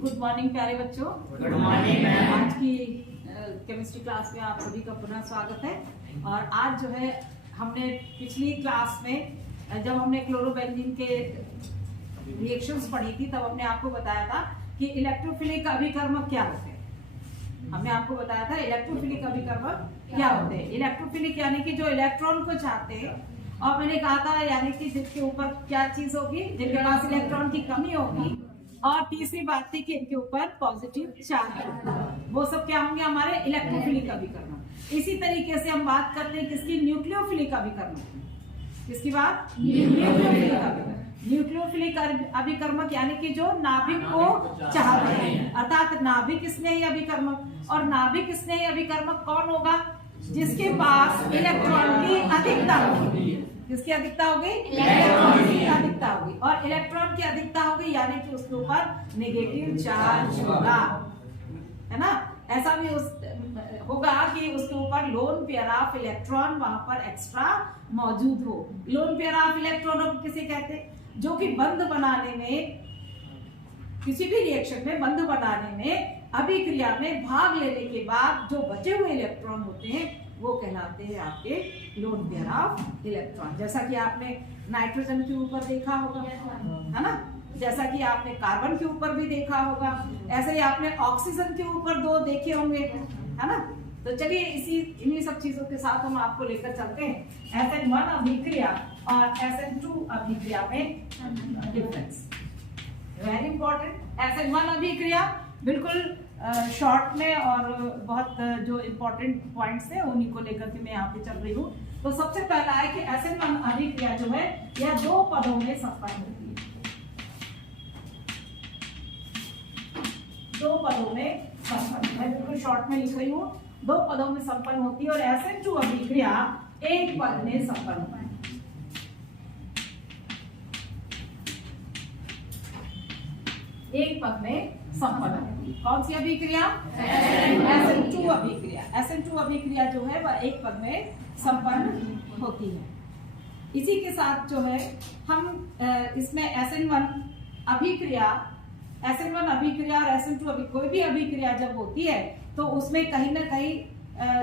Good morning प्यारे बच्चों। Good morning ma'am. आज की केमिस्ट्री क्लास में आप सभी का पुनः स्वागत है। और आज जो है हमने पिछली क्लास में जब हमने क्लोरोबेंजीन के रिएक्शंस पढ़ी थी तब हमने आपको बताया था कि इलेक्ट्रोफिलिक अभिकर्मक क्या होते हैं। हमने आपको बताया था इलेक्ट्रोफिलिक अभिकर्मक क्या होते हैं। इलेक्ट्रोफिलिक यानी कि जो इलेक्ट्रॉन को चाहते हैं, और मैंने कहा था यानी कि जिसके ऊपर क्या चीज होगी, जिनके पास इलेक्ट्रॉन की कमी होगी, और तीसरी बात थी कि इनके ऊपर पॉजिटिव चार्ज, वो सब क्या होंगे हमारे इलेक्ट्रोफिलिक अभिकर्मक। इसी तरीके से हम बात करते हैं किसकी, न्यूक्लियोफिलिक अभिकर्मक। किसकी बात, न्यूक्लियोफिलिक अभिकर्मक। न्यूक्लियोफिलिक अभिकर्मक यानी कि जो नाभिक को चाहते हैं, अर्थात नाभिक स्नेही अभिकर्मक। और नाभिक स्नेही अभिकर्मक कौन होगा, जिसके पास इलेक्ट्रॉन की अधिकता होगी। किसकी अधिकता होगी, इलेक्ट्रॉन की अधिकता होगी। और इलेक्ट्रॉन की अधिकता होगी यानी कि उसके ऊपर नेगेटिव चार्ज होगा, है ना। ऐसा भी होगा कि उसके ऊपर लोन पेयर ऑफ इलेक्ट्रॉन वहां पर एक्स्ट्रा मौजूद हो। लोन पेयर ऑफ इलेक्ट्रॉन किसे कहते हैं, जो कि बंध बनाने में, किसी भी रिएक्शन में बंध बनाने में, अभिक्रिया में भाग लेने के बाद जो बचे हुए इलेक्ट्रॉन होते हैं वो कहलाते हैं आपके लोन पेयर ऑफ इलेक्ट्रॉन। जैसा कि आपने नाइट्रोजन के ऊपर देखा होगा, है ना, जैसा कि आपने कार्बन के ऊपर भी देखा होगा, ऐसे ही आपने ऑक्सीजन के ऊपर दो देखे होंगे, है ना। तो चलिए इन्हीं सब चीजों के साथ हम आपको लेकर चलते हैं SN1 अभिक्रिया और SN2 अभिक्रिया में डिफरेंस। Very important. SN1 अभिक्रिया बिल्कुल शॉर्ट में, और बहुत जो इम्पोर्टेंट पॉइंट्स है उन्हीं को लेकर के मैं यहाँ पे चल रही हूँ। तो सबसे पहला है कि SN1 अभिक्रिया जो है यह दो पदों में संपन्न होती है। दो पदों में संपन्न, मैं बिल्कुल शॉर्ट में लिख रही हूँ, दो पदों में संपन्न होती है। और SN2 अभिक्रिया एक पद में संपन्न होती है। एक पद में संपन्न होती है। कौन सी अभिक्रिया, SN2 अभिक्रिया। SN2 अभिक्रिया जो है वह एक पद में संपन्न होती है। इसी के साथ जो है हम इसमें SN1 अभिक्रिया और SN2 कोई भी अभिक्रिया जब होती है तो उसमें कहीं ना कहीं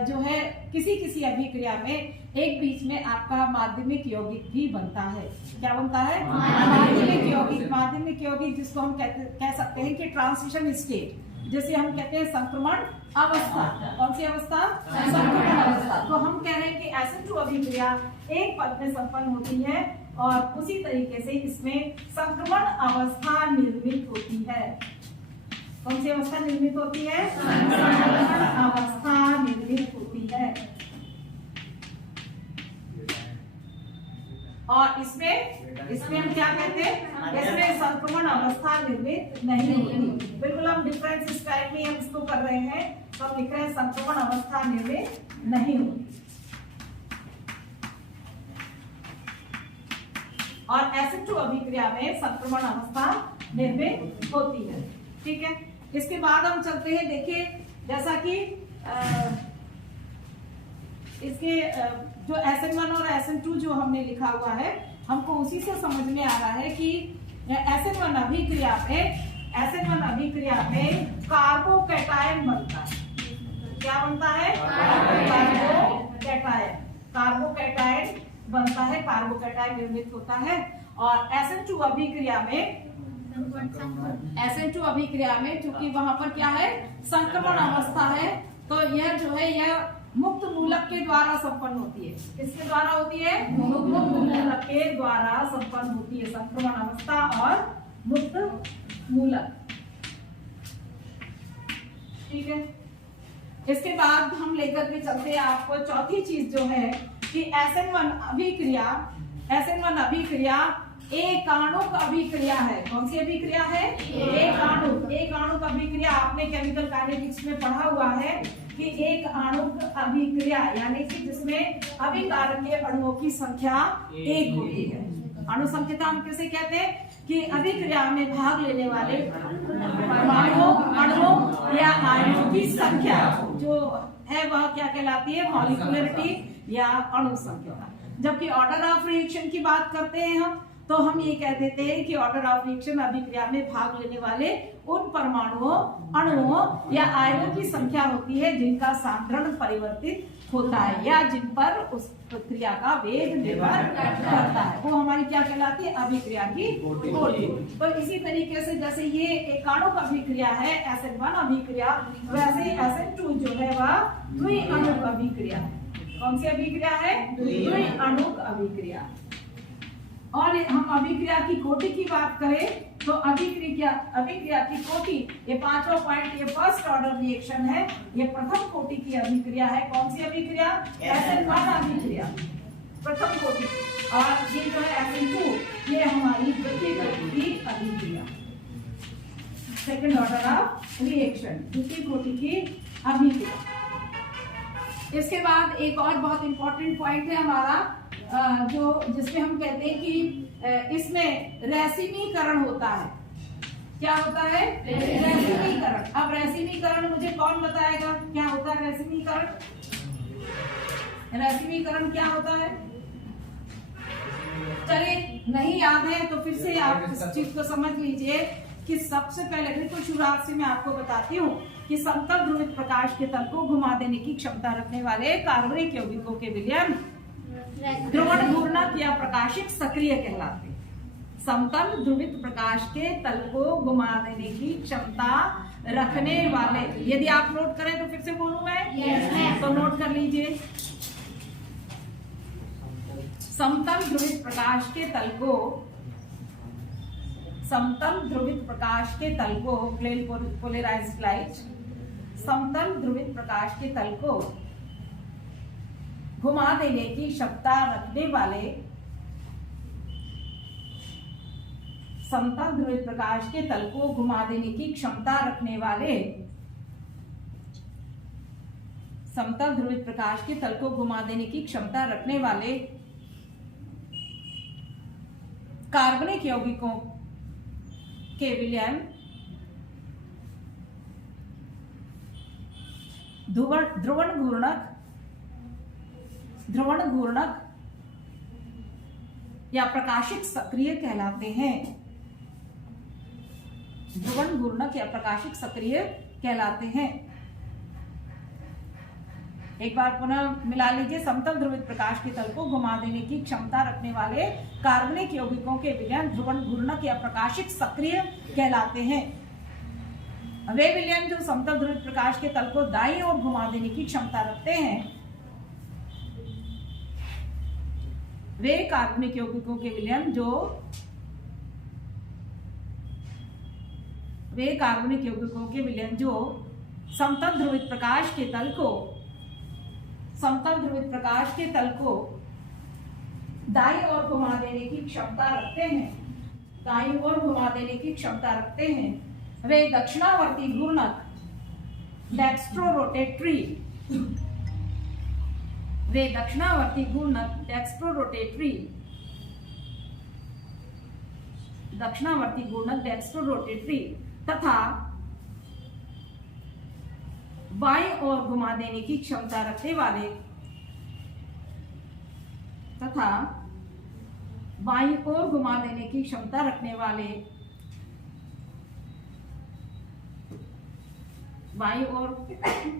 जो है किसी अभिक्रिया में एक बीच में आपका माध्यमिक यौगिक भी बनता है। क्या बनता है, माध्यमिक यौगिक जिसको हम कह सकते हैं कि ट्रांजिशन स्टेट, जैसे हम कहते हैं संक्रमण अवस्था। कौन सी अवस्था, संक्रमण अवस्था। तो हम कह रहे हैं कि SN2 अभिक्रिया एक पद में संपन्न होती है और उसी तरीके से इसमें संक्रमण अवस्था निर्मित होती है। कौन सी अवस्था निर्मित होती है, संक्रमण अवस्था निर्मित होती है। और इसमें हम क्या कहते हैं, इसमें संक्रमण अवस्था निर्मित नहीं होती। बिल्कुल हम डिफरेंस स्टाइल में हम इसको कर रहे हैं, तो हम लिख रहे हैं संक्रमण अवस्था निर्मित नहीं होती। और SN2 अभिक्रिया में संक्रमण अवस्था निर्मित होती है। ठीक है, इसके बाद हम चलते हैं, देखिए जैसा कि इसके जो SN1 और SN2 जो हमने लिखा हुआ है, हमको उसी से समझ में आ रहा है कि SN1 अभिक्रिया में कार्बोकैटायन बनता है। क्या बनता है, कार्बोकैटायन बनता है, कार्बोकैटायन निर्मित होता है। और SN2 अभिक्रिया में चूंकि वहां पर क्या है, संक्रमण अवस्था है, तो यह जो है यह मुक्त मूलक के द्वारा संपन्न होती है। किसके द्वारा होती है, मुक्त मूलक के द्वारा संपन्न होती है, संक्रमण अवस्था और मुक्त मूलक। ठीक है, इसके बाद हम लेकर के चलते हैं आपको चौथी चीज जो है कि SN1 अभिक्रिया एक आणुक अभिक्रिया है। कौन सी अभिक्रिया है, एक आणुक अभिक्रिया। आपने केमिकल काइनेटिक्स में पढ़ा हुआ है कि एक आणुक अभिक्रिया यानी कि जिसमें अभिकारक के अणुओं की संख्या एक होती है। अणु संख्या हम किसे कहते हैं कि अभिक्रिया में भाग लेने वाले अणुओं या आयनों की संख्या जो है वह क्या कहलाती है, मॉलिक्यूलरिटी या अणु संख्या। जबकि ऑर्डर ऑफ रिएक्शन की बात करते हैं हम, तो हम ये कह देते हैं कि ऑर्डर ऑफ रिएक्शन अभिक्रिया में भाग लेने वाले उन परमाणुओं, अणुओं या आयनों की संख्या होती है जिनका सांद्रण परिवर्तित होता है या जिन पर उस प्रक्रिया का वेग निर्भर करता है, वो हमारी क्या कहलाती है, अभिक्रिया की कोटि। तो इसी तरीके से जैसे ये एकाणुक अभिक्रिया है SN1 अभिक्रिया, वैसे SN2 जो है वह द्विअणुक अभिक्रिया है। कौन सी अभिक्रिया है, द्विअणुक अभिक्रिया। और हम अभिक्रिया की कोटि की बात करें तो अभिक्रिया की कोटि, ये पांचवा पॉइंट, ये फर्स्ट ऑर्डर रिएक्शन है, ये प्रथम कोटि की अभिक्रिया है। कौन सी अभिक्रिया, SN1 अभिक्रिया, प्रथम कोटि। और ये जो है SN2, ये हमारी द्वितीय कोटि की अभिक्रिया, सेकंड ऑर्डर ऑफ रिएक्शन, द्वितीय कोटि की अभिक्रिया। इसके बाद एक और बहुत इंपॉर्टेंट पॉइंट है हमारा, जो जिसमें हम कहते हैं कि इसमें रेसिमीकरण होता है। क्या होता है, रेसिमीकरण। अब रेसिमीकरण मुझे कौन बताएगा क्या होता है रेसिमीकरण? रेसिमीकरण क्या होता है? चलिए, नहीं याद है तो फिर से आप इस चीज को समझ लीजिए कि सबसे पहले बिल्कुल शुरुआत से मैं आपको बताती हूँ कि समतल ध्रुवित प्रकाश के तल को घुमा देने की क्षमता रखने वाले कार्बनिक यौगिकों के विलयन ध्रुवण घूर्णक या प्रकाशिक सक्रिय कहलाते हैं। समतल ध्रुवित प्रकाश के तल को घुमा देने की क्षमता रखने वाले, यदि आप नोट करें तो फिर से बोलूं मैं, तो नोट कर लीजिए। समतल ध्रुवित प्रकाश के तल को, समतल ध्रुवित प्रकाश के तल को, प्लेन पोलराइज्ड लाइट, समतल ध्रुवित प्रकाश के तल को घुमा देने की क्षमता रखने वाले, समतल ध्रुवित प्रकाश के तल को घुमा देने की क्षमता रखने वाले, समतल ध्रुवित प्रकाश के तल को घुमा देने की क्षमता रखने वाले कार्बनिक यौगिकों के विलयन ध्रुवण घूर्णक या प्रकाशिक सक्रिय कहलाते हैं। ध्रुवण घूर्णक या प्रकाशिक सक्रिय कहलाते हैं। एक बार पुनः मिला लीजिए, समतल ध्रुवित प्रकाश के तल को घुमा देने की क्षमता रखने वाले कार्बनिक यौगिकों के विलयन ध्रुवण घूर्णक या प्रकाशिक सक्रिय कहलाते हैं। वे विलयन जो समतल ध्रुवित प्रकाश के तल को दाईं ओर घुमा देने की क्षमता रखते हैं, वे कार्बनिक यौगिकों के विलयन जो, वे कार्बनिक यौगिकों के विलयन जो समतल ध्रुवित प्रकाश के तल को, समतल ध्रुवित प्रकाश के तल को दाईं ओर घुमा देने की क्षमता रखते हैं, दाईं ओर घुमा देने की क्षमता रखते हैं। वे दक्षिणावर्ती घूर्णक, डेक्स्ट्रोरोटेटरी, वे दक्षिणावर्ती घूर्णक डेक्स्ट्रोरोटेटरी, दक्षिणावर्ती घूर्णक डेक्स्ट्रोरोटेटरी तथा बाईं ओर घुमा देने की क्षमता रखने वाले, तथा बाईं ओर घुमा देने की क्षमता रखने वाले, बाईं ओर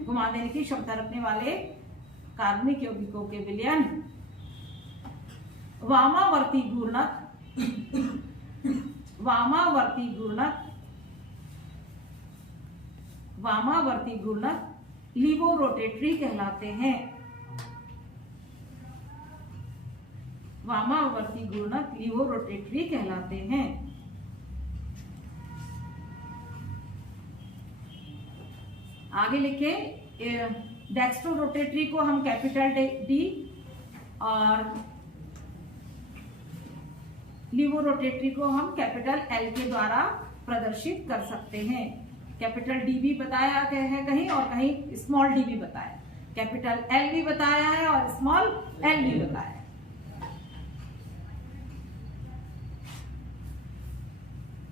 घुमा देने की क्षमता रखने वाले कार्बनिक यौगिकों के विलयन वामावर्ती घूर्णक, वामावर्ती घूर्णक, वामावर्ती घूर्णक लीवोरोटेटरी कहलाते हैं। वामावर्ती घूर्णक लीवोरोटेटरी कहलाते हैं। आगे लिखे, डेक्स्ट्रोरोटेटरी को हम कैपिटल डी और लीवोरोटेटरी को हम कैपिटल एल के द्वारा प्रदर्शित कर सकते हैं। कैपिटल डी भी बताया है कहीं और कहीं स्मॉल डी भी बताया, कैपिटल एल भी बताया है और स्मॉल एल भी बताया है।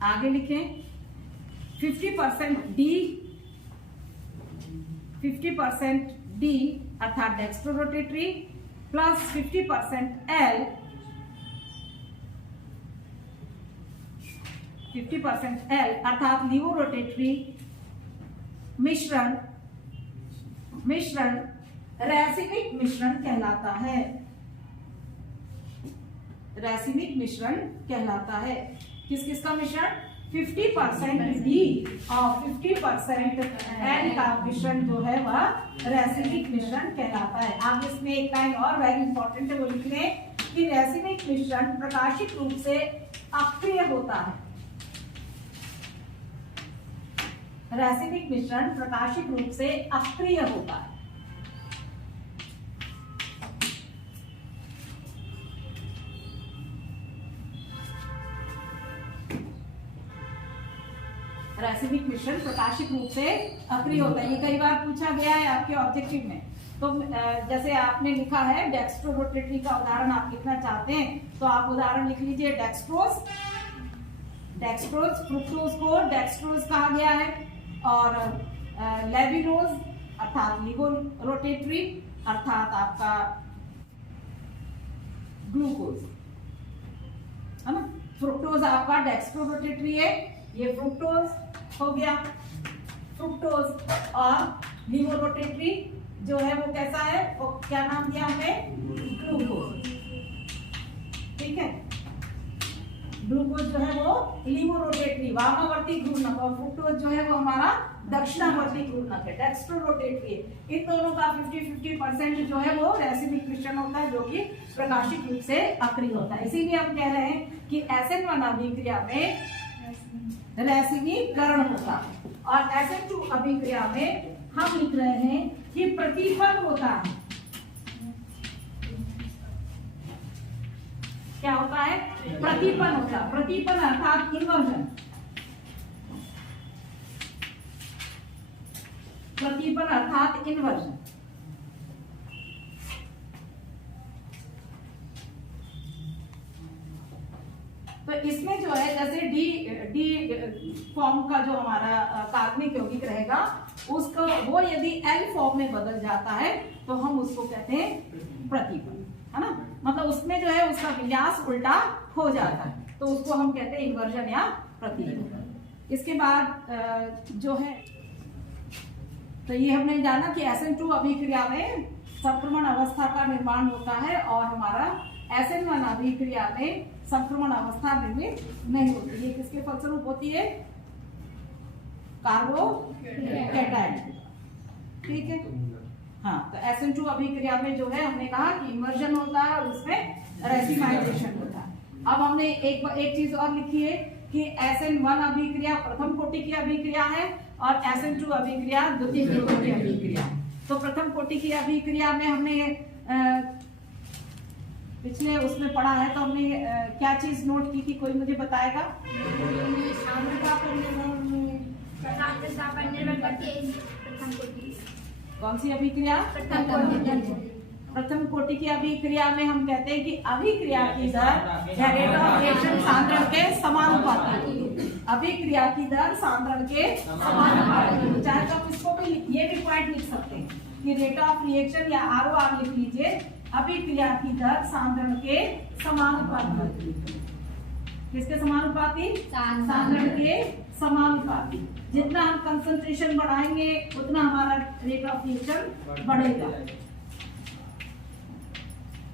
आगे लिखें, 50% डी, 50% डी अर्थात डेक्स्ट्रोरोटेटरी प्लस 50% एल 50% L अर्थात लीवोरोटेटरी मिश्रण रैसिमिक मिश्रण कहलाता है। रैसिमिक मिश्रण कहलाता है। किस किस का मिश्रण? 50% D और 50% L का मिश्रण जो है वह रैसिमिक मिश्रण कहलाता है। आगे इसमें एक लाइन और वेरी इंपॉर्टेंट है, वो लिख रहे हैं कि रैसिमिक मिश्रण प्रकाशिक रूप से अक्रिय होता है। रैसिमिक मिश्रण प्रकाशिक रूप से अक्रिय होता है। रैसिमिक मिश्रण प्रकाशिक रूप से अक्रिय होता है। ये कई बार पूछा गया है आपके ऑब्जेक्टिव में। तो जैसे आपने लिखा है डेक्स्ट्रोरोटेटरी का उदाहरण आप लिखना चाहते हैं तो आप उदाहरण लिख लीजिए डेक्स्ट्रोज। फ्रुक्टोज को डेक्स्ट्रोज कहा गया है और लेविनोज अर्थात लीवोरोटेटरी अर्थात आपका ग्लूकोज है ना। फ्रुक्टोज आपका डेक्स्ट्रोरोटेटरी है, ये फ्रुक्टोज हो गया। फ्रुक्टोज और लीवोरोटेटरी जो है वो कैसा है, वो क्या नाम दिया हमने? ग्लूकोज। ठीक है, ग्लूकोज जो है वो लीवोरोटेटरी वामावर्ती घूर्णक और फ्रुक्टोज जो है वो हमारा दक्षिणावर्ती घूर्णक है, डेक्स्ट्रोरोटेटरी है। इन दोनों का 50-50% जो है वो रैसिमिक मिश्रण होता है जो कि प्रकाशिक रूप से अक्रिय होता है। इसीलिए हम कह रहे हैं कि SN1 अभिक्रिया में रैसिमीकरण होता है और SN2 अभिक्रिया में हम लिख रहे हैं कि प्रतिफल होता है। क्या होता है? प्रतिपन होता है। प्रतिपन अर्थात इन्वर्जन। प्रतिपन अर्थात इन्वर्जन। तो इसमें जो है जैसे डी फॉर्म का जो हमारा कार्बनिक यौगिक रहेगा उसको वो यदि L फॉर्म में बदल जाता है तो हम उसको कहते हैं प्रतिपन, है ना। मतलब उसमें जो है उसका विन्यास उल्टा हो जाता है तो उसको हम कहते हैं इन्वर्जन या प्रतिपन। इसके बाद जो है तो ये हमने जाना कि SN2 अभिक्रिया में संक्रमण अवस्था का निर्माण होता है और हमारा SN1 अभिक्रिया में संक्रमण अवस्था निर्मित नहीं होती। ये किसके फलस्वरूप होती है? कार्बोकैटायन। ठीक है, हाँ। तो SN2 अभिक्रिया में जो है हमने कहा कि इमर्जन होता है और उसमें रेसिमाइजेशन होता है। अब हमने एक चीज और लिखी है कि SN1 अभिक्रिया प्रथम कोटि की अभिक्रिया है और SN2 अभिक्रिया द्वितीय कोटि की अभिक्रिया। तो प्रथम कोटि की अभिक्रिया में हमने पिछले उसमें पढ़ा है तो हमने क्या चीज नोट की थी, कोई मुझे बताएगा? कौन सी अभिक्रिया? प्रथम कोटि की अभिक्रिया में हम कहते हैं कि अभिक्रिया की दर या रेट ऑफ रिएक्शन सांद्रण के समानुपाती। अभिक्रिया की दर सांद्रण के समानुपाती। चाहे तो इसको भी ये भी पॉइंट लिख सकते हैं कि रेट ऑफ रिएक्शन या ROR लिख लीजिए, अभिक्रिया की दर सांद्रण के समानुपाती। किसके समानुपाती? सांद्रण के समानुपाती। जितना हम कंसंट्रेशन बढ़ाएंगे उतना हमारा रेट ऑफ रिएक्शन बढ़ेगा।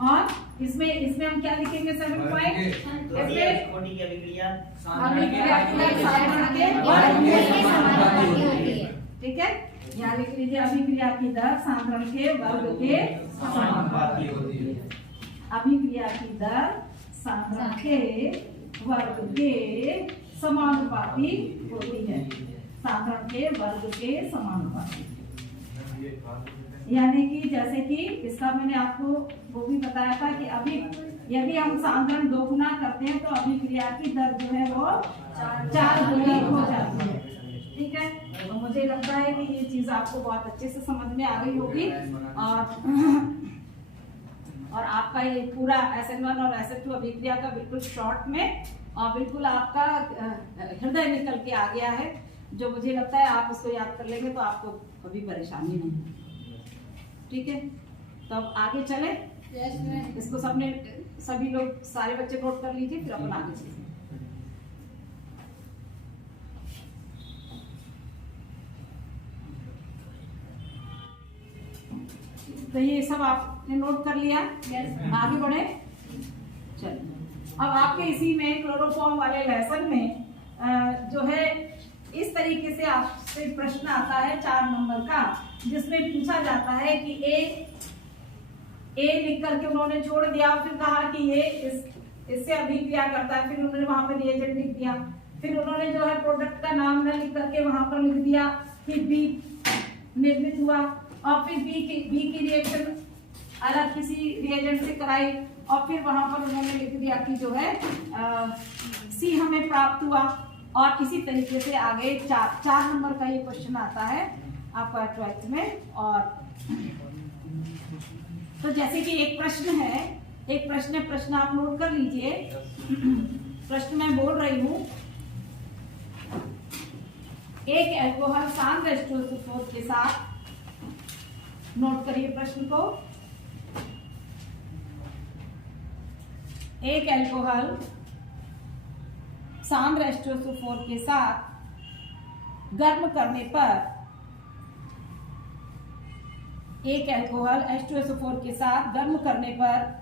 और इसमें हम क्या लिखेंगे? 7 पॉइंट। ठीक है, यहाँ लिख लीजिए अभिक्रिया की दर सांद्रण के वर्ग के समानुपाती होती है। अभिक्रिया की दर सांद्रण के वर्ग के समानुपाती होती है। सांद्रण के वर्ग के समानुपाती। यानी कि जैसे कि इसका मैंने आपको वो भी बताया था कि अभी यदि हम सांद्रण 2 गुना करते हैं तो अभिक्रिया की दर जो है वो 4 गुनी हो जाती है। ठीक है, तो मुझे लगता है कि ये चीज आपको बहुत अच्छे से समझ में आ गई होगी और आपका ये पूरा SN1 और SN2 अभिक्रिया का बिल्कुल शॉर्ट में और बिल्कुल आपका हृदय निकल के आ गया है, जो मुझे लगता है आप उसको याद कर लेंगे तो आपको कभी परेशानी नहीं होगी। ठीक है, तो अब आगे चले। इसको सबने सभी लोग सारे बच्चे नोट कर लीजिए, फिर अपन आगे चलेंगे। तो ये सब आपने नोट कर लिया? आगे बढ़े। चलिए, अब आपके इसी में क्लोरोफॉर्म वाले लेसन में जो है इस तरीके से आपसे प्रश्न आता है 4 नंबर का, जिसमें पूछा जाता है कि ए लिख करके उन्होंने छोड़ दिया, फिर कहा कि ये इससे अभिक्रिया करता है, फिर उन्होंने वहां पर रिएजेंट लिख दिया, फिर उन्होंने जो है प्रोडक्ट का नाम न लिख करके वहां पर लिख दिया कि बी निर्मित हुआ, और फिर बी की रिएक्शन अलग किसी रिएजेंट से कराई, और फिर वहां पर उन्होंने लिख दिया कि जो है सी हमें प्राप्त हुआ। और इसी तरीके से आगे 4 नंबर का ये क्वेश्चन आता है आपका 12th में। और तो जैसे कि एक प्रश्न आप नोट कर लीजिए। प्रश्न मैं बोल रही हूं, एक अल्कोहल सांद्र H2SO4 के साथ, नोट करिए प्रश्न को, एक अल्कोहल सांद्र H2SO4 के साथ गर्म करने पर, एक अल्कोहल H2SO4 के साथ गर्म करने पर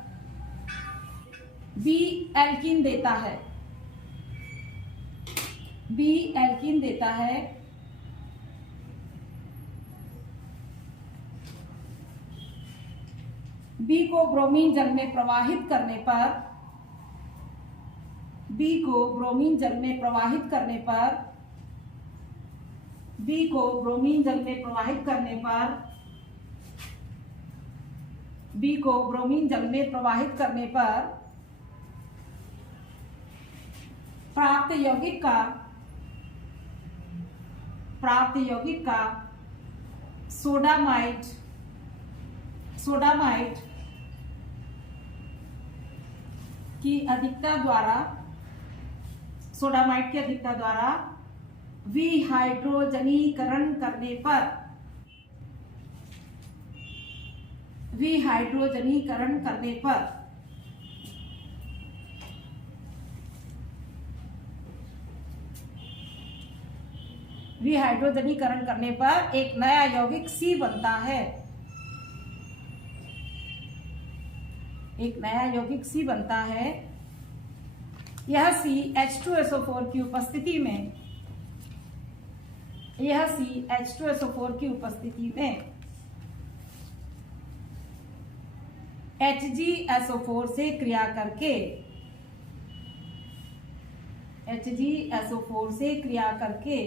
बी एल्कीन देता है, बी को ब्रोमीन जल में प्रवाहित करने पर, प्राप्त यौगिक का सोडामाइट की अधिकता द्वारा विहाइड्रोजनीकरण करने पर एक नया यौगिक C बनता है, यह C H2SO4 की उपस्थिति में, HgSO4 से क्रिया करके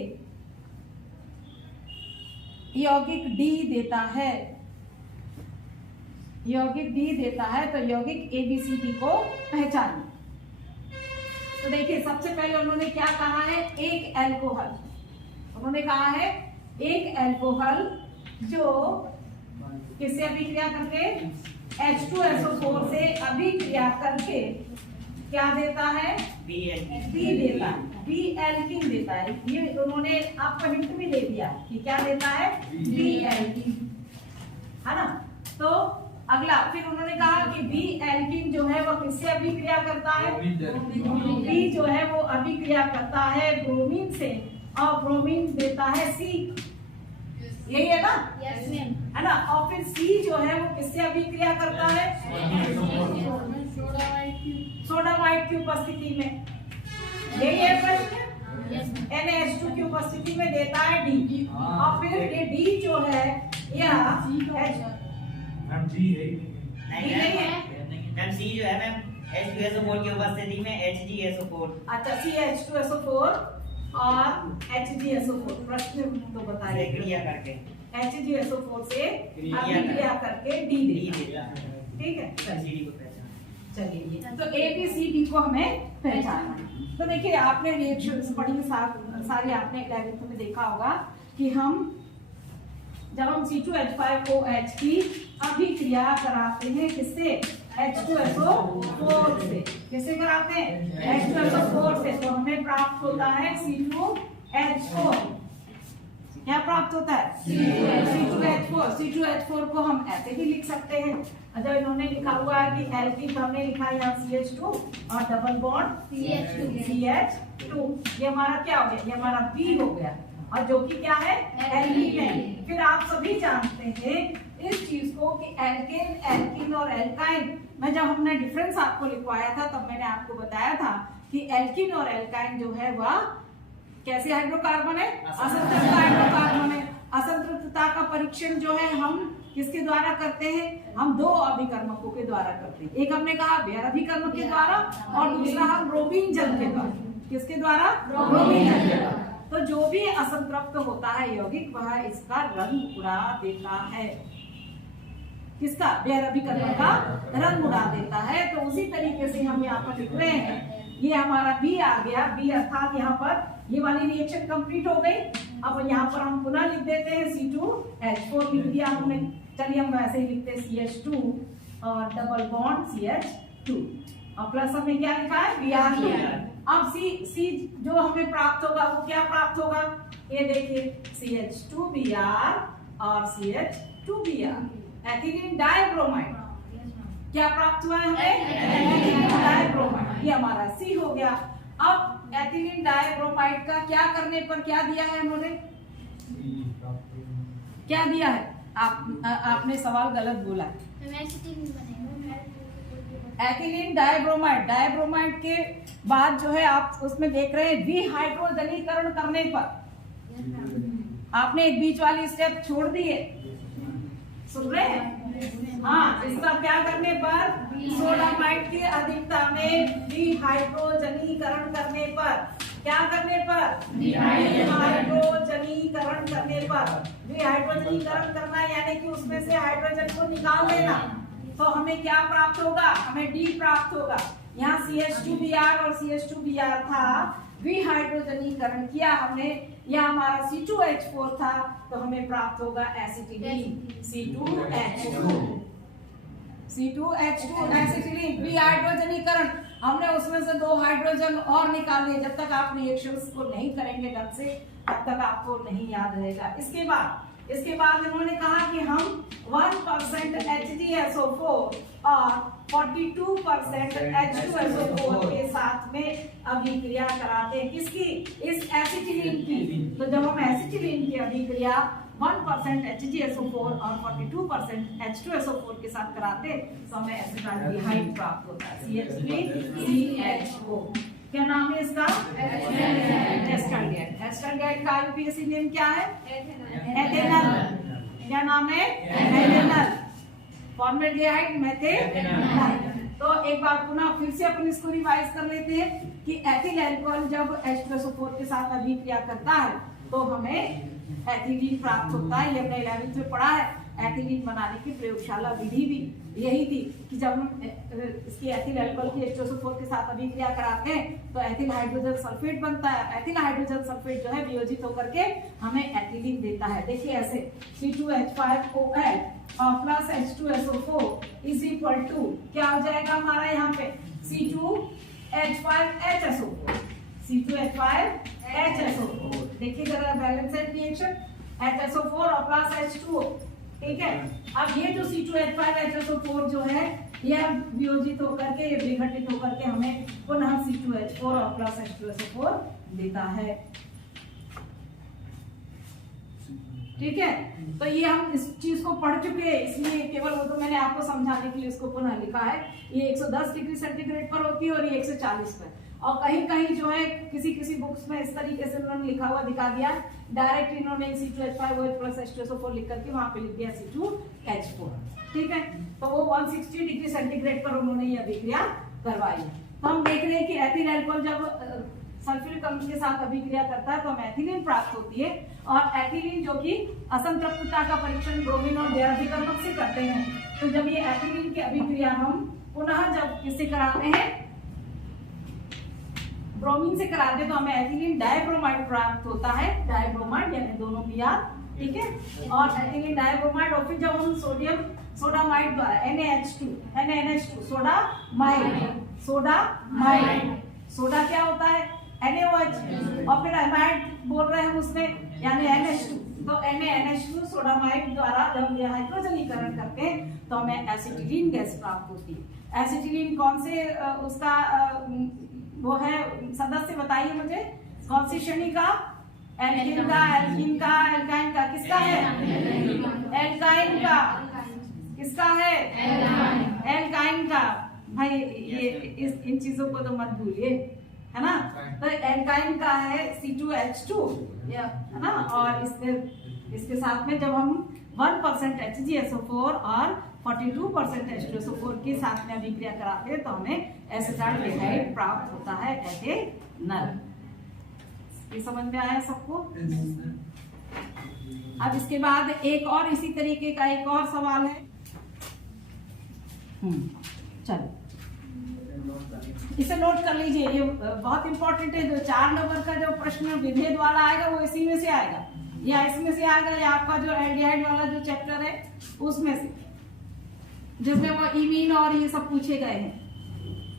यौगिक D देता है। तो यौगिक ABCD को पहचानिए। तो देखिए, सबसे पहले उन्होंने क्या कहा है, एक एल्कोहल जो किससे अभिक्रिया करके, H2SO4 से अभिक्रिया करके क्या देता है, बी एल्कीन देता है। ये उन्होंने आपको हिंट भी दे दिया कि क्या देता है, बी एल्कीन, है ना। तो अगला फिर उन्होंने कहा कि बी एल्कीन जो है वो किससे अभिक्रिया करता है, बी जो है वो अभिक्रिया करता है ब्रोमीन से, और ब्रोमीन देता है सी, यही है ना, है ना। और फिर सी जो है वो किससे अभिक्रिया करता है, सोडामाइट की उपस्थिति में, यही है प्रश्न। NaH2 की उपस्थिति में देता है डी, और फिर ये डी जो है यह सी जो है मैम H2SO4 की उपस्थिति में HgSO4, अच्छा CH2SO4 और HgSO4, प्रश्न तो बताइए, क्रिया करके HgSO4 से अभिक्रिया करके डी देता है, ठीक है। चलिए, तो ABCD को हमें पहचानना है। तो देखिए, आपने रिएक्शंस पढ़ी सारी आपने 11th में देखा होगा कि जब हम C2H5OH की अभिक्रिया कराते हैं किससे, H2SO4 से, किससे कराते हैं, H2SO4 से, तो हमें प्राप्त होता है C2H4। क्या प्राप्त होता है, C2H4 को हम ऐसे भी लिख सकते हैं। जब इन्होंने लिखा हुआ है कि एल्कीन, हमने लिखा है यहाँ CH2 और डबल बॉन्ड CH2, ये हमारा क्या हो गया, ये हमारा B हो गया, और जो कि क्या है, एल्कीन है। फिर आप सभी जानते हैं इस चीज को कि एल्केन, एल्कीन और एल्काइन में जब हमने डिफरेंस आपको लिखवाया था तब मैंने आपको बताया था कि एल्कीन और एल्काइन जो है वह कैसे हाइड्रोकार्बन है, असंतृप्त हाइड्रोकार्बन है। असंतृप्तता का परीक्षण जो है हम किसके द्वारा करते हैं, हम दो अभिकर्मकों के द्वारा करते हैं। एक हमने कहा बेयर अभिकर्मक के द्वारा और दूसरा हम ब्रोमीन जल के द्वारा। किसके द्वारा, ब्रोमीन जल के द्वारा। तो जो भी असंतृप्त होता है यौगिक वह इसका रंग उड़ा देता है, किसका, बेयर अभिकर्मक का रंग उड़ा देता है। तो उसी तरीके से हम यहाँ पर लिख रहे हैं, ये हमारा बी आ गया, बी अर्थात यहाँ पर ये वाली रिएक्शन कंप्लीट हो गई। अब यहाँ पर हम पुनः लिख देते हैं C2H4 लिख दिया हमने। चलिए हम वैसे ही लिखते हैं CH2 और डबल बॉन्ड CH2 और प्लस हमने क्या लिखा है, Br। अब C जो हमें प्राप्त होगा वो क्या प्राप्त होगा, ये देखिए CH2Br और CH2Br, एथिलीन डाइब्रोमाइड। क्या प्राप्त हुआ है हमें, एथिलीन डाइब्रोमाइड, ये हमारा C हो गया। अब एथिलीन डाइब्रोमाइड का क्या करने पर क्या दिया है उन्होंने, क्या दिया है, आपने सवाल गलत बोला। एथिलीन डाइब्रोमाइड, डाइब्रोमाइड के बाद जो है आप उसमें देख रहे हैं विहाइड्रोजनीकरण करने पर आपने एक बीच वाली स्टेप छोड़ दी है, सुन रहे हैं। हाँ, इसका क्या करने पर, सोडामाइड की अधिकता में विहाइड्रोजनीकरण करने पर, क्या करने पर, विहाइड्रोजनीकरण करने पर। विहाइड्रोजनीकरण करना यानी कि उसमें से हाइड्रोजन को निकाल देना। तो हमें क्या प्राप्त होगा, हमें डी प्राप्त होगा। यहाँ CH2Br और CH2Br था, विहाइड्रोजनीकरण किया हमने, यह हमारा C2H4 था, तो हमें प्राप्त होगा एसिटिलीन C2H2 एसिटिलीन। विहाइड्रोजनीकरण हमने उसमें से 2 हाइड्रोजन और निकाले। जब तक आप रिएक्शंस को नहीं करेंगे ढंग से तब तक आपको नहीं याद रहेगा। इसके बाद इन्होंने कहा कि हम 1% HgSO4 और 42% H2SO4 के साथ में अभिक्रिया कराते हैं, किसकी, इस एसिटिलीन की। तो जब हम एसिटिलीन की अभिक्रिया 1% HgSO4 और 42% H2SO4 के साथ कराते तो हमें एसिटाल्डिहाइड प्राप्त होता है, CH3CHO। क्या नाम है इसका, एस्टाल्डिहाइड। एस्टाल्डिहाइड का यूपीएससी नेम क्या है, एथेनल। क्या नाम है, एथेनल। फॉर्मेल्डिहाइड, मेथेनल। तो एक बार पुनः फिर से अपन इसको रिवाइज कर लेते हैं कि एथिल अल्कोहल जब H2SO4 के साथ अभिक्रिया करता है तो हमें एथिलीन प्राप्त होता है। ये हमने 11वीं में पढ़ा है। एथिलीन बनाने की प्रयोगशाला विधि भी यही थी कि जब हम इसकी एथिल अल्कोहल की H2SO4 के साथ अभिक्रिया कराते हैं तो एथिल हाइड्रोजन सल्फेट बनता है। एथिल हाइड्रोजन सल्फेट जो है वियोजित होकर के हमें एथिलीन देता है। देखिए ऐसे C2H5OL और plus H2SO4 is equal to क्या हो जाएगा हमारा यहाँ पे C2H5HSO4। C2H5HSO4 देखिए जरा बैलेंस रिएक्शन HSO4 और प्लस H2O, ठीक है। अब ये जो C2H5HSO4 जो है यह वियोजित होकर के विघटित होकर के हमें पुनः C2H4 और प्लस H2SO4 देता है, ठीक है। तो ये हम इस चीज को पढ़ चुके हैं, इसलिए केवल वो तो मैंने आपको समझाने के लिए इसको पुनः लिखा है। ये 110 डिग्री सेंटीग्रेड पर होती है और ये 140 पर। और कहीं कहीं जो है किसी बुक्स में इस तरीके से उन्होंने लिखा हुआ दिखा दिया, डायरेक्ट इन्होंने C2H5OH प्लस H2SO4 लिख करके वहां पे लिख दिया C2H4, ठीक है। तो वो 160 डिग्री सेंटीग्रेड पर उन्होंने ये अभिक्रिया करवाई। तो हम देख रहे हैं कि एथिल अल्कोहल जब सल्फ्यूरिक अम्ल के साथ अभिक्रिया करता है तो हमें एथिलीन प्राप्त होती है। और एथिलीन जो कि असंतृप्तता का परीक्षण ब्रोमीन और बेयर अभिकर्मक से करते हैं, तो जब ये एथिलीन की अभिक्रिया हम पुनः जब किससे कराते हैं, ब्रोमीन से कराते हैं, तो हमें एथिलीन डाइब्रोमाइड प्राप्त होता है। डाइब्रोमाइड यानी दोनों Br, ठीक है। और एथिलीन डाइब्रोमाइड और फिर जब हम सोडामाइड द्वारा NaNH2 सोडामाइड, सोडा क्या होता है NaOH और फिर अमाइड बोल रहे हैं हम उसमें यानी NH2, तो NaNH2 सोडामाइड द्वारा जब हम हाइड्रोजनीकरण करते हैं तो हमें एसिटिलीन गैस प्राप्त होती है। एसिटिलीन कौन से उसका वो है सदस्य बताइए मुझे, कौन सी श्रेणी का, एल्कीन का, एल्काइन का, किसका है, एल्काइन का। किसका है? एल्काइन का। भाई ये इन चीजों को तो मत भूलिए, है ना। तो एल्काइन का है C2H2, है ना। और इसके साथ में जब हम 1% HgSO4 और 42% H2SO4 के साथ में अभिक्रिया कराते हैं तो हमें एसिटाल्डिहाइड प्राप्त होता है, एथेनॉल। ये समझ में आया सबको? अब इसके बाद एक और इसी तरीके का एक और सवाल है। चलो इसे नोट कर लीजिए, ये बहुत इंपॉर्टेंट है। जो 4 नंबर का जो प्रश्न विभेद वाला आएगा वो इसी में से आएगा, या इसमें से आएगा, या आपका जो एल्डिहाइड वाला जो चैप्टर है उसमें से, जिसमें वो इमीन और ये सब पूछे गए हैं,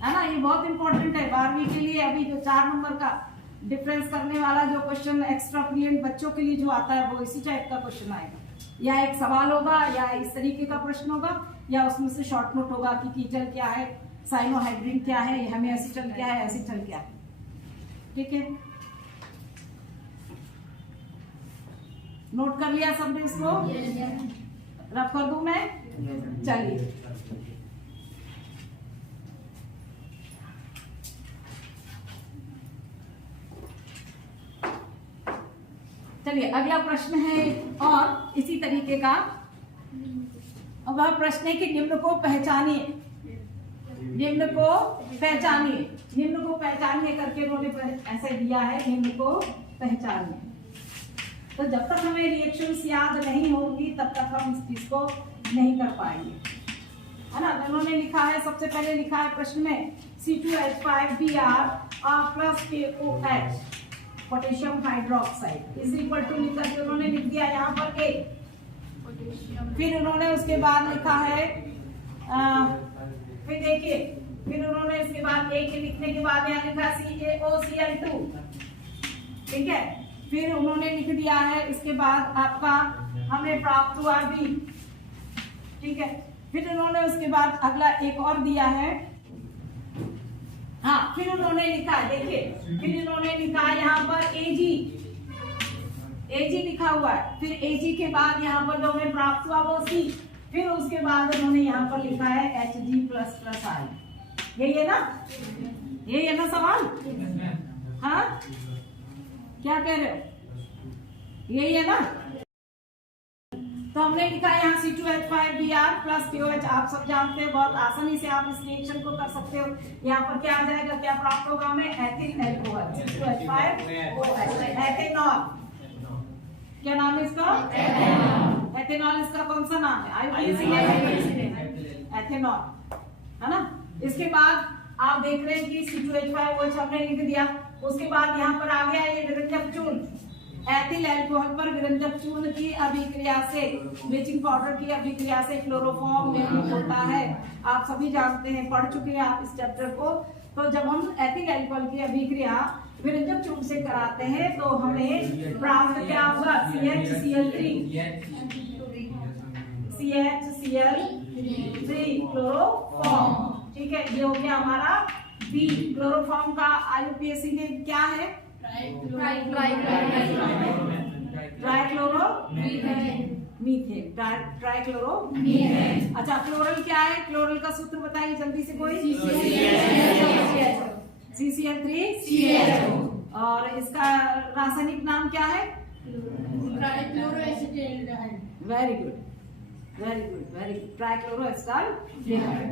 है ना। ये बहुत इंपॉर्टेंट है 12वीं के लिए। अभी जो 4 नंबर का डिफरेंस करने वाला जो क्वेश्चन एक्स्ट्रा ब्रिलियंट बच्चों के लिए जो आता है वो इसी टाइप का क्वेश्चन आएगा, या एक सवाल होगा, या इस तरीके का प्रश्न होगा, या उसमें से शॉर्ट नोट होगा कि कीटल क्या है, साइनोहाइड्रिन क्या है, हेमिएसिटल क्या है, एसिटल क्या है। ठीक है, नोट कर लिया सबने इसको? रफ कर दूं मैं? चलिए चलिए अगला प्रश्न है और इसी तरीके का। अब वह प्रश्न है कि निम्न को पहचानिए, निम्न को पहचानिए, निम्न को पहचानिए करके उन्होंने ऐसे दिया है, निम्न को पहचानिए। तो जब तक हमें रिएक्शंस याद नहीं होंगी तब तक हम इस चीज को नहीं कर पाएंगे, है ना। उन्होंने लिखा है, सबसे पहले लिखा है प्रश्न में C2H5Br plus KOH potassium hydroxide is equal to लिख करके उन्होंने लिख दिया यहाँ पर A। फिर उन्होंने उसके बाद लिखा है फिर देखिए, फिर उन्होंने इसके बाद A के लिखने के बाद यहाँ लिखा CaOCl2, ठीक है। फिर उन्होंने लिख दिया है, इसके बाद आपका हमें प्राप्त हुआ B, ठीक है। फिर उन्होंने उसके बाद अगला एक और दिया है, हाँ। फिर उन्होंने लिखा, देखिए, फिर उन्होंने लिखा यहाँ पर AG लिखा हुआ है। फिर AG के बाद यहाँ पर जो हमें प्राप्त हुआ वो C। फिर उसके बाद उन्होंने यहाँ पर लिखा है Hg++I। यही है ना, यही है ना सवाल? हाँ, क्या कह रहे हो? यही है ना। तो हमने लिखा है यहाँ C2H5Br प्लस KOH। आप सब जानते हैं, बहुत आसानी से आप इस रिएक्शन को कर सकते हो। यहाँ पर क्या आ जाएगा, क्या प्राप्त होगा हमें? Ethyl alcohol, C2H5OH, ethanol. क्या नाम है इसका? एथेनॉल। इसका कौन सा नाम है? एथेनॉल, है ना। इसके बाद आप देख रहे हैं कि C2H5OH हमने लिख दिया। उसके बाद यहाँ पर आ गया ये विरंजक चूर्ण, एथिल अल्कोहल पर विरंजक चूर्ण की अभिक्रिया से, ब्लीचिंग पाउडर की अभिक्रिया से क्लोरोफॉर्म निर्मित होता है। आप सभी जानते हैं, पढ़ चुके हैं आप इस चैप्टर को। तो जब हम एथिल अल्कोहल की अभिक्रिया विरंजक चूर्ण से कराते हैं तो हमें प्राप्त क्या होगा? CHCl3 क्लोरोफॉर्म, ठीक है। ये हो गया हमारा B। क्लोरोफॉर्म का IUPAC में क्या है? ट्राइक्लोरोमीथेन। अच्छा, क्लोरल क्या है? क्लोरल का सूत्र बताइए जल्दी से कोई। CCl3CHO। और इसका रासायनिक नाम क्या है? Very good, very good, very good, trichloroacetaldehyde,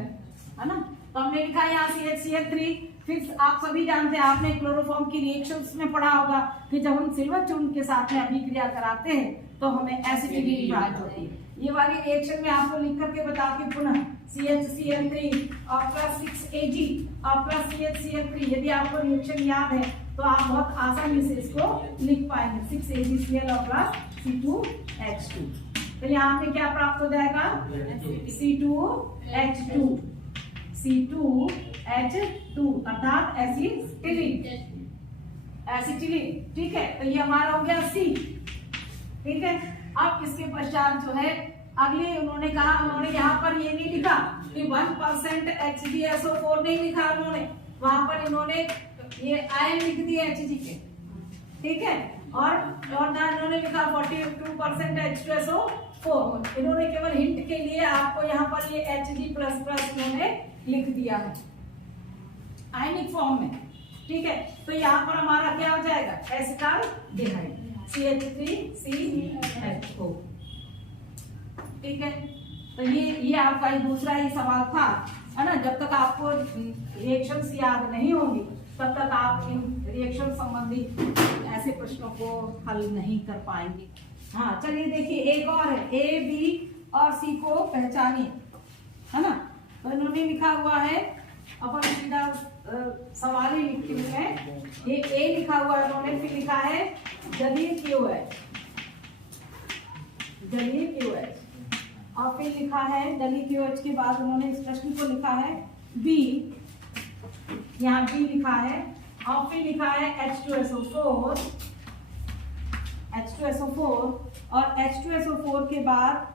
है ना। तो हमने लिखा है यहाँ CHCl3। फिर आप सभी जानते हैं, आपने क्लोरोफॉर्म की रिएक्शंस में पढ़ा होगा कि जब हम सिल्वर चूर्ण के साथ में अभिक्रिया कराते हैं तो हमें एसिटिलिटी प्राप्त होती है। ये वाली रिएक्शन में आपको लिख करके बताती हूँ पुनः, CHCl3 और प्लस 6Ag और प्लस CHCl3। यदि आपको रिएक्शन याद है तो आप बहुत आसानी से इसको लिख पाएंगे, 6AgCl और प्लस C2H2। तो यहाँ पे क्या प्राप्त हो जाएगा? C2H2 अर्थात एसिटिलीन, ठीक है। तो ये हमारा हो गया C, ठीक है। अब इसके पश्चात जो है अगले उन्होंने कहा, उन्होंने यहाँ पर ये नहीं लिखा कि 1% HgSO4 नहीं लिखा उन्होंने, वहां पर इन्होंने ये आयन लिख दिए Hg के, ठीक है। इन्होंने लिखा 42% H2SO4। इन्होंने केवल हिंट के लिए आपको यहाँ पर ये Hg++ इन्होंने लिख दिया है आयनिक फॉर्म में, ठीक है। तो यहाँ पर हमारा क्या हो जाएगा, एसिटाल्डिहाइड CH3CHO, ठीक है। तो ये आपका दूसरा ही सवाल था, है ना। जब तक आपको रिएक्शंस याद नहीं होंगी तब तक आप इन रिएक्शन संबंधी ऐसे प्रश्नों को हल नहीं कर पाएंगे। हाँ चलिए देखिए, एक और है, ए बी और सी को पहचानिए, है ना। तो इन्होंने लिखा हुआ है, अपन सीधा सवाल ही लिखती हूँ मैं। ये ए लिखा हुआ है इन्होंने, फिर लिखा है जलीय QH, जलीय QH, और फिर लिखा है जलीय QH के बाद उन्होंने इस प्रश्न को लिखा है बी, यहाँ बी लिखा है, और फिर लिखा है H2SO4, और H2SO4 के बाद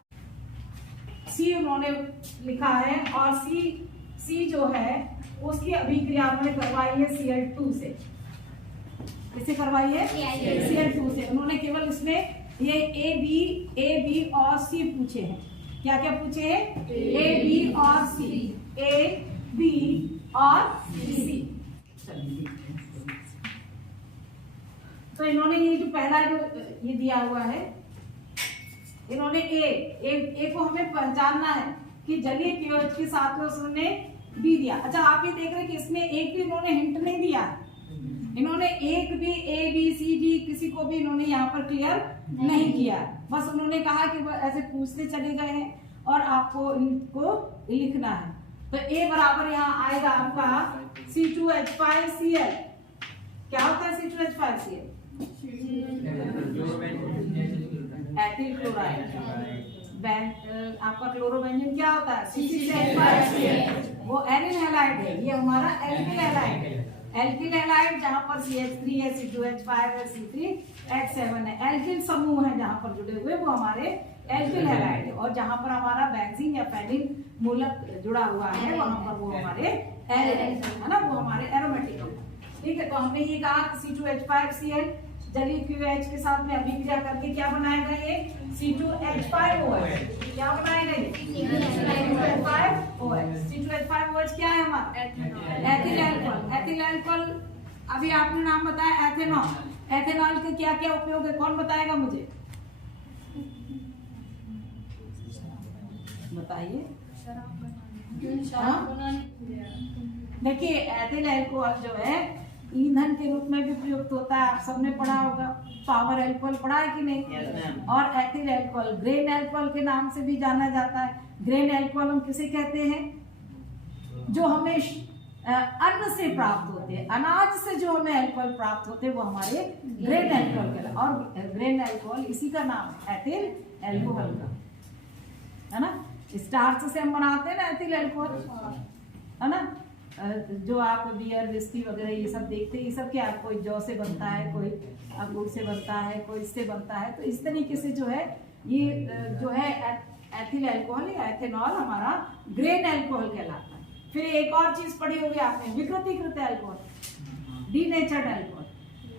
C उन्होंने लिखा है, और C जो है उसकी अभिक्रिया उन्होंने करवाई है Cl2 से। किसे करवाई है? Cl2 से। उन्होंने केवल इसमें ये A, B और C पूछे हैं। क्या क्या पूछे हैं? A, B और C, A, B और C। तो इन्होंने ये जो पहला जो ये दिया हुआ है, इन्होंने ए को हमें पहचानना है कि जलीय QH के साथ में उसने बी दिया। अच्छा आप ये देख रहे हैं कि इसमें एक भी इन्होंने हिंट नहीं दिया, इन्होंने एक भी A, B, C, D किसी को भी इन्होंने यहाँ पर क्लियर नहीं किया। बस उन्होंने कहा कि वो ऐसे पूछते चले गए हैं और आपको इनको लिखना है। तो A बराबर यहाँ आएगा आपका C2H5Cl। क्या होता है C2H5Cl? Ethyl chloride. आपका क्लोरोबेंजीन क्या होता है? C6H5Cl। वो एरिल हैलाइड है, ये हमारा एल्किल हैलाइड है। एल्किल हैलाइड जहाँ पर CH3 है, C2H5 है, C3H7 है। एल्किल समूह है जहाँ पर जुड़े हुए वो हमारे एल्किल हैलाइड है, और जहाँ पर हमारा बेंजीन या फेनिल मूलक जुड़ा हुआ है वहाँ पर वो हमारे एल्किल है ना, वो हमारे एरोमेटिक है, ठीक है। तो हमने ये कहा C2H5Cl जलीय QH के साथ में अभिक्रिया करके क्या बनाएगा ये C2H5OH। क्या बनाएगा ये C2H5OH क्या है हमारा? Ethyl alcohol. एथिल अल्कोहल अभी आपने नाम बताया एथेनॉल। एथेनॉल के क्या क्या उपयोग है, कौन बताएगा मुझे? बताइए। देखिए एथिल अल्कोहल जो है ईंधन के रूप में भी प्रयुक्त होता है, आप सबने पढ़ा होगा। पावर अल्कोहल पढ़ा है कि नहीं? और एथिल अल्कोहल ग्रेन अल्कोहल के नाम से भी जाना जाता है। ग्रेन अल्कोहल हम किसे कहते हैं? जो हमें अन्न से प्राप्त होते हैं, अनाज से जो हमें अल्कोहल प्राप्त होते हैं वो हमारे ग्रेन अल्कोहल कहलाते हैं। और ग्रेन अल्कोहल इसी का नाम है एथिल अल्कोहल का, है ना। स्टार्च से हम बनाते हैं ना एथिल अल्कोहल, है ना। जो आप बियर विस्की वगैरह ये सब देखते हैं, ये सब क्या कोई जौ से बनता है, कोई गुड़ से बनता है, कोई इससे बनता है। तो इस तरीके से जो है ये जो है एथिल अल्कोहल या एथेनॉल हमारा ग्रेन अल्कोहल कहलाता है। फिर एक और चीज पढ़ी होगी आपने, विकृतीकृत अल्कोहल, डीनेचर्ड अल्कोहल।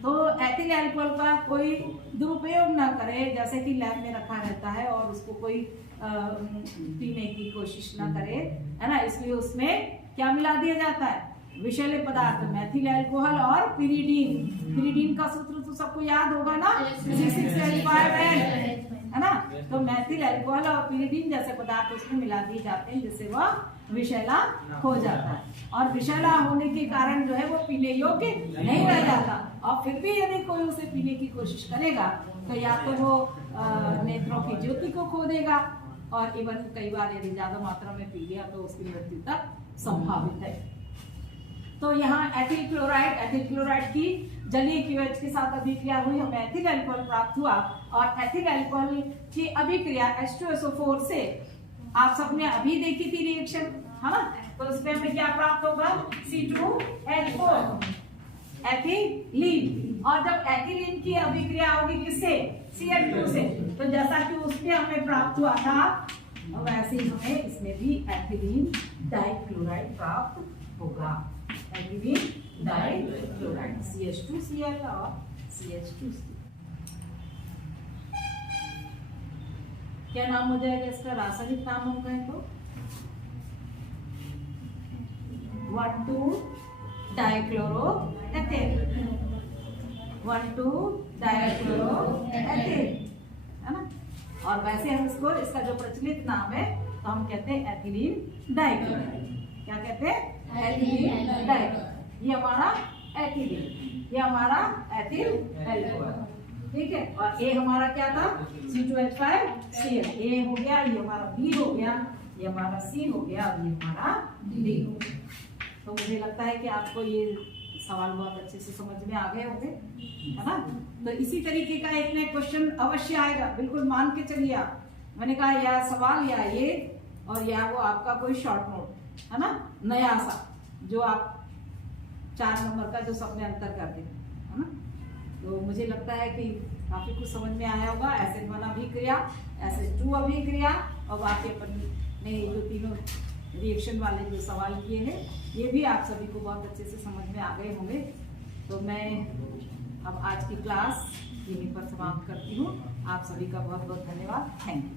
तो एथिल अल्कोहल का कोई दुरुपयोग ना करे, जैसे कि लैब में रखा रहता है और उसको कोई पीने की कोशिश ना करे, है ना। इसलिए उसमें क्या मिला दिया जाता है? विषैले पदार्थ, मेथिल अल्कोहल और पिरिडीन। पिरिडीन का सूत्र तो सबको याद होगा ना, C6H5N, है ना। तो मेथिल अल्कोहल और पिरिडीन जैसे पदार्थ उसमें मिला दिए जाते हैं जिससे वह विषैला हो जाता है, और विषैला होने के कारण जो है वो पीने योग्य नहीं रह जाता। और फिर भी यदि कोई उसे पीने की कोशिश करेगा तो या तो वो नेत्रों की ज्योति को खो देगा, और इवन कई बार यदि ज्यादा मात्रा में पी लिया तो उसकी मृत्यु तक संभावित है। तो यहाँ एथिल क्लोराइड की जलीय QH के साथ अभिक्रिया हुई, हमें एथिल अल्कोहल प्राप्त हुआ, और एथिल अल्कोहल की अभिक्रिया H2SO4 से आप सबने अभी देखी थी रिएक्शन, है ना। तो उसमें हमें क्या प्राप्त होगा? C2H4 ethylene. और जब एथिलीन की अभिक्रिया होगी किससे? Cl2 से। तो जैसा कि उसमें हमें प्राप्त हुआ था वैसे ही हमें इसमें भी एथिलीन डाइक्लोराइड प्राप्त होगा। एथिलीन डाइक्लोराइड CH2Cl और CH2C। क्या नाम हो जाएगा इसका? रासायनिक नाम होगा तो 1,2-डाइक्लोरोएथेन, 1,2-डाइक्लोरोएथेन, है ना। और वैसे हम इसको, इसका जो प्रचलित नाम है तो हम कहते हैं एथिलीन डाइक्लोराइड। क्या कहते हैं? Ethylene dichloride. ये हमारा एथिलीन, ये हमारा एथिल एल्कोहल, ठीक है। और ए हमारा क्या था? C2H5Cl। ए हो गया, ये हमारा बी हो गया, ये हमारा सी हो गया, और ये हमारा डी हो गया। तो मुझे लगता है कि आपको ये सवाल बहुत अच्छे से समझ में आ गए होंगे, है ना। तो इसी तरीके का एक नया क्वेश्चन अवश्य आएगा, बिल्कुल मान के चलिए आप। मैंने कहा या सवाल या ये, और या वो आपका कोई शॉर्ट नोट, है ना, नया सा, जो आप 4 नंबर का जो सब में अंतर कर दे, है ना। तो मुझे लगता है कि काफी कुछ समझ में आया होगा। एसिड 1 अभिक्रिया, एसिड 2 अभिक्रिया, और बाकी अपन ने जो तीनों रिएक्शन वाले जो सवाल किए हैं, ये भी आप सभी को बहुत अच्छे से समझ में आ गए होंगे। तो मैं अब आज की क्लास यहीं पर समाप्त करती हूँ। आप सभी का बहुत बहुत धन्यवाद। Thank you.